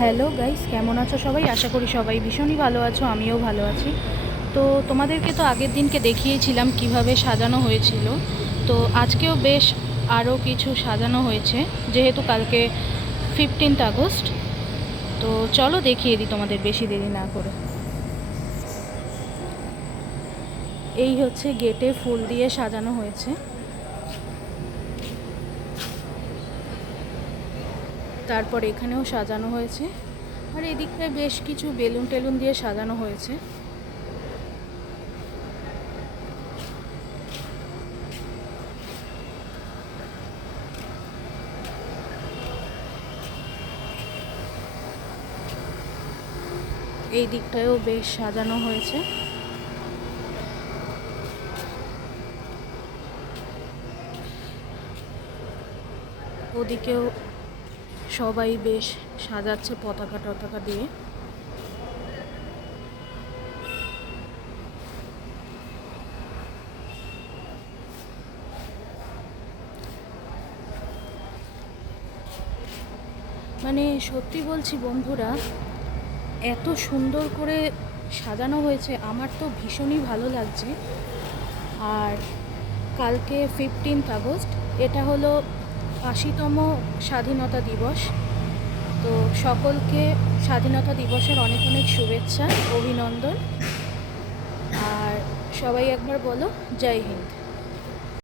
Hello guys, কেমন আছো সবাই? আশা করি সবাই ভীষণই ভালো আছো, আমিও ভালো আছি। তো তোমাদেরকে তো আগের দিনকে দেখিয়েছিলাম কিভাবে সাজানো হয়েছিল। তো আজকেও বেশ আরও কিছু সাজানো হয়েছে, যেহেতু কালকে 15 আগস্ট। তো চলো দেখিয়ে দিই তোমাদের বেশি দেরি না করে। এই হচ্ছে গেটে ফুল দিয়ে সাজানো হয়েছে। তারপর এখানেও সাজানো হয়েছে, আর এদিকটায় বেশ কিছু বেলুন টেলুন দিয়ে সাজানো হয়েছে। এই দিকটায়ও বেশ সাজানো হয়েছে। ওদিকেও সবাই বেশ সাজাচ্ছে পতাকা টতাকা দিয়ে। মানে সত্যি বলছি বন্ধুরা, এত সুন্দর করে সাজানো হয়েছে, আমার তো ভীষণই ভালো লাগছে। আর কালকে 15 আগস্ট, এটা হলো ৮০তম স্বাধীনতা দিবস। তো সকলকে স্বাধীনতা দিবসের অনেক অনেক শুভেচ্ছা, অভিনন্দন। আর সবাই একবার বলো, জয় হিন্দ।